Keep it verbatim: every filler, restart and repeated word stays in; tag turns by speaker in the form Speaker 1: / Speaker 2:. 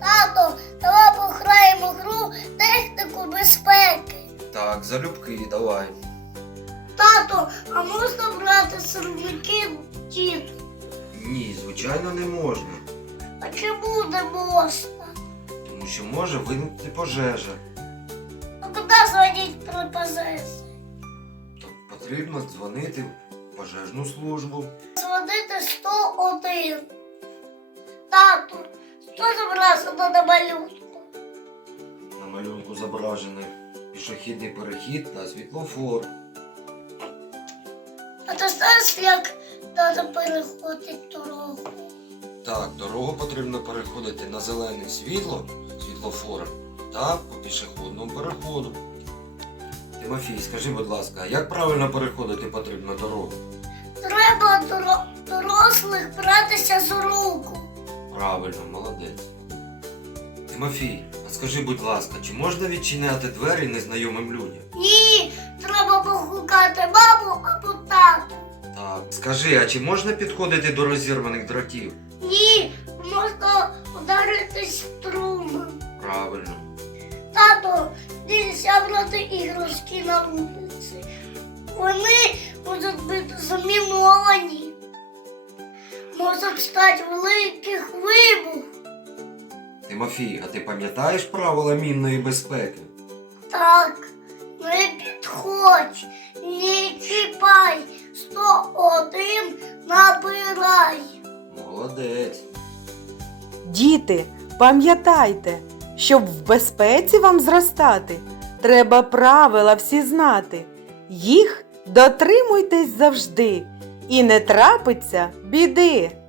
Speaker 1: Тато, давай пограємо гру техніку безпеки.
Speaker 2: Так, залюбки, давай.
Speaker 1: Тато, а можна брати сирники діти?
Speaker 2: Ні, звичайно, не можна.
Speaker 1: А чому не можна?
Speaker 2: Тому що може виникнути пожежа.
Speaker 1: А куди дзвонить про пожежу?
Speaker 2: То потрібно дзвонити в пожежну службу.
Speaker 1: Дзвонити сто один. Тату, що зображено на малюнку?
Speaker 2: На малюнку зображений пішохідний перехід та світлофор.
Speaker 1: А ти знаєш, як треба переходити дорогу?
Speaker 2: Так, дорогу потрібно переходити на зелене світло світлофора та по пішохідному переходу. Тимофій, скажи, будь ласка, як правильно переходити потрібно дорогу?
Speaker 1: Треба доро- дорослих братися за руку.
Speaker 2: Правильно, молодець. Тимофій, а скажи, будь ласка, чи можна відчиняти двері незнайомим людям?
Speaker 1: Ні, треба погукати маму або тату.
Speaker 2: Так. Скажи, а чи можна підходити до розірваних дротів?
Speaker 1: Ні, можна ударитись струмом.
Speaker 2: Правильно.
Speaker 1: Тато, нельзя брати іграшки на вулиці. Вони можуть бути заміновані. Можуть стати великих вибух.
Speaker 2: Тимофій, а ти пам'ятаєш правила мінної безпеки?
Speaker 1: Так, не підходь, не чіпай, сто один набирай.
Speaker 2: Молодець.
Speaker 3: Діти, пам'ятайте, щоб в безпеці вам зростати, треба правила всі знати. Їх дотримуйтесь завжди, і не трапиться біди.